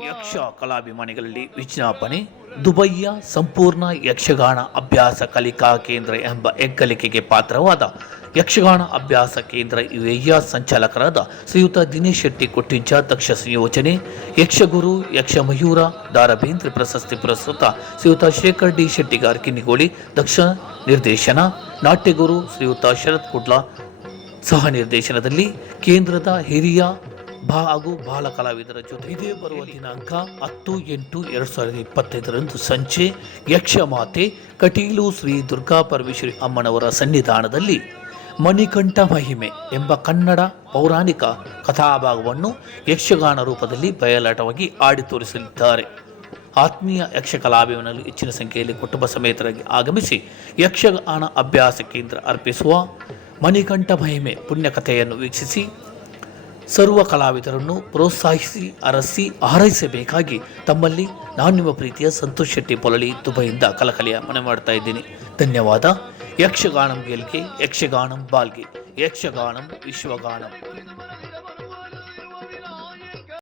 ಯಕ್ಷ ಕಲಾಭಿಮಾನಿಗಳಲ್ಲಿ ವಿಜ್ಞಾಪನೆ, ದುಬೈಯ ಸಂಪೂರ್ಣ ಯಕ್ಷಗಾನ ಅಭ್ಯಾಸ ಕಲಿಕಾ ಕೇಂದ್ರ ಎಂಬ ಹೆಗ್ಗಳಿಕೆಗೆ ಪಾತ್ರವಾದ ಯಕ್ಷಗಾನ ಅಭ್ಯಾಸ ಕೇಂದ್ರ ಯುಎಯ ಸಂಚಾಲಕರಾದ ಶ್ರೀಯುತ ದಿನೇಶ್ ಶೆಟ್ಟಿ ಕೊಟ್ಟಿಜ್ಜ ದಕ್ಷ ಸಂಯೋಜನೆ, ಯಕ್ಷಗುರು ಯಕ್ಷ ಮಯೂರ ದಾರಬೇಂದ್ರ ಪ್ರಶಸ್ತಿ ಪುರಸ್ಕೃತ ಶ್ರೀಯುತ ಶೇಖರ್ ಡಿ ಶೆಟ್ಟಿಗಾರ್ ಕಿನ್ನಿಗೋಳಿ ದಕ್ಷ ನಿರ್ದೇಶನ, ನಾಟ್ಯಗುರು ಶ್ರೀಯುತ ಶರತ್ ಕುಡ್ಲ ಸಹ ನಿರ್ದೇಶನದಲ್ಲಿ ಕೇಂದ್ರದ ಹಿರಿಯ ಬಾ ಹಾಗೂ ಬಾಲ ಕಲಾವಿದರ ಜೊತೆ ಇದೇ ಬರುವ ದಿನಾಂಕ ಹತ್ತು, ಎಂಟು, ಎರಡು ಸಾವಿರದ ಇಪ್ಪತ್ತೈದರಂದು ಸಂಜೆ ಯಕ್ಷಮಾತೆ ಕಟೀಲು ಶ್ರೀ ದುರ್ಗಾ ಪರಮೇಶ್ವರಿ ಅಮ್ಮನವರ ಸನ್ನಿಧಾನದಲ್ಲಿ ಮಣಿಕಂಠ ಮಹಿಮೆ ಎಂಬ ಕನ್ನಡ ಪೌರಾಣಿಕ ಕಥಾಭಾಗವನ್ನು ಯಕ್ಷಗಾನ ರೂಪದಲ್ಲಿ ಬಯಲಾಟವಾಗಿ ಆಡಿ ತೋರಿಸಲಿದ್ದಾರೆ. ಆತ್ಮೀಯ ಯಕ್ಷ ಕಲಾಭಿಮಾನಿಗಳು ಹೆಚ್ಚಿನ ಸಂಖ್ಯೆಯಲ್ಲಿ ಕುಟುಂಬ ಸಮೇತರಾಗಿ ಆಗಮಿಸಿ ಯಕ್ಷಗಾನ ಅಭ್ಯಾಸ ಕೇಂದ್ರ ಅರ್ಪಿಸುವ ಮಣಿಕಂಠ ಮಹಿಮೆ ಪುಣ್ಯಕಥೆಯನ್ನು ವೀಕ್ಷಿಸಿ ಸರ್ವ ಕಲಾವಿದರನ್ನು ಪ್ರೋತ್ಸಾಹಿಸಿ, ಅರಸಿ ಆರೈಸಬೇಕಾಗಿ ತಮ್ಮಲ್ಲಿ ನಾನು ನಿಮ್ಮ ಪ್ರೀತಿಯ ಸಂತೋಷ್ ಶೆಟ್ಟಿ ಪೊಲಳಿ ದುಬೈಯಿಂದ ಕಲಕಲಿಯ ಮನೆ ಮಾಡ್ತಾ ಇದ್ದೀನಿ. ಧನ್ಯವಾದ. ಯಕ್ಷಗಾನಂ ಗೆಲ್ಗೆ, ಯಕ್ಷಗಾನಂ ಬಾಲ್ಗೆ, ಯಕ್ಷಗಾನಂ ವಿಶ್ವಗಾನಂ.